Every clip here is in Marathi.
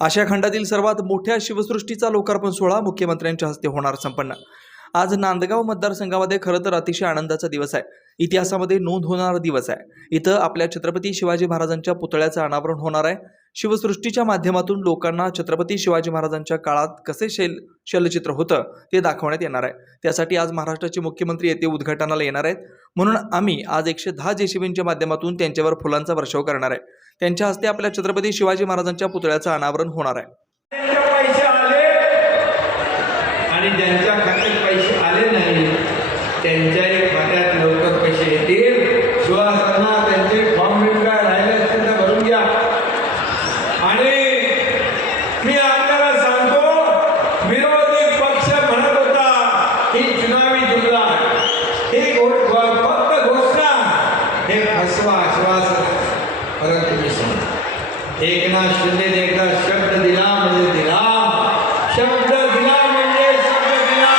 आशिया खंडातील सर्वात मोठ्या शिवसृष्टीचा लोकार्पण सोहळा मुख्यमंत्र्यांच्या हस्ते होणार संपन्न. आज नांदगाव मतदारसंघामध्ये खरं तर अतिशय आनंदाचा दिवस आहे. इतिहासामध्ये नोंद होणारा दिवस आहे. इथं आपल्या छत्रपती शिवाजी महाराजांच्या पुतळ्याचं अनावरण होणार आहे. शिवसृष्टीच्या माध्यमातून लोकांना छत्रपती शिवाजी महाराजांच्या काळात कसे शैल शैलचित्र होतं ते दाखवण्यात येणार आहे. त्यासाठी आज महाराष्ट्राचे मुख्यमंत्री येथे उद्घाटनाला येणार आहेत. म्हणून आम्ही आज एकशे दहा जेसीबींच्या माध्यमातून त्यांच्यावर फुलांचा वर्षाव करणार आहे. त्यांच्या हस्ते आपल्या छत्रपती शिवाजी महाराजांच्या पुतळ्याचं अनावरण होणार आहे. आणि ज्यांच्या खात्यात पैसे आले नाही त्यांच्याही खात्यात लवकर पैसे येतील. सुहासांना त्यांचे फॉर्म बिल काय राहिले असतील तर भरून घ्या. आणि मी आपल्याला सांगतो विरोधी पक्ष म्हणत होता ही चुनावी जिल्हा ही फक्त घोषणा. हे फसवा आश्वासन. परंतु मी सांगतो एकनाथ शिंदे एकदा शब्द दिला म्हणजे दिला। शब्द दिला म्हणजे शब्द दिला।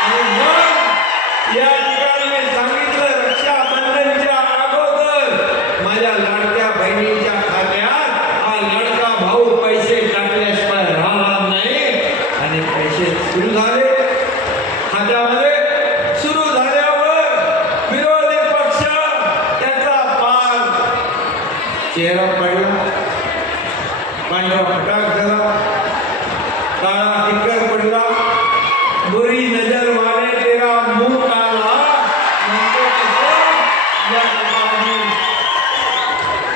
आणि मग या ठिकाणी मी सांगितलं रक्षाबंधनच्या अगोदर माझ्या लाडक्या बहिणीच्या खात्यात हा लाडका भाऊ पैसे टाकल्याशिवाय राहणार नाही आणि पैसे सुरू झाले. खात्यामध्ये सुरू झाल्यावर विरोधी पक्ष त्याचा पार चेहरा पडला पांढरा फटाक झाला. काळा टिक्कर पडला. बुरी नजर वाले तेरा मुंह काला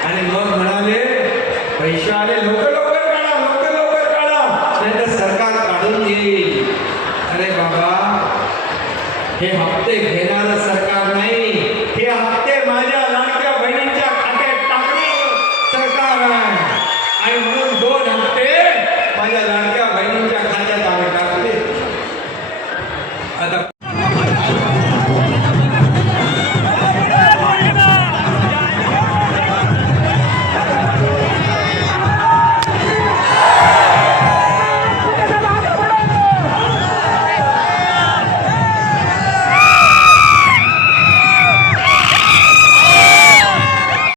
आणि मग म्हणाले पैसे आले लवकर लवकर काढा लवकर लवकर काढा. नाही तर सरकार काढून घेईल. अरे बाबा हे हप्ते घेणारं सरकार नाही हे हप्ते माझ्या लाडक्या बहिणींच्या खात्यात टाकणारं सरकार आहे आणि म्हणून दोन हप्ते माझ्या लाडक्या बहिणींच्या खात्यात आम्ही टाकले आता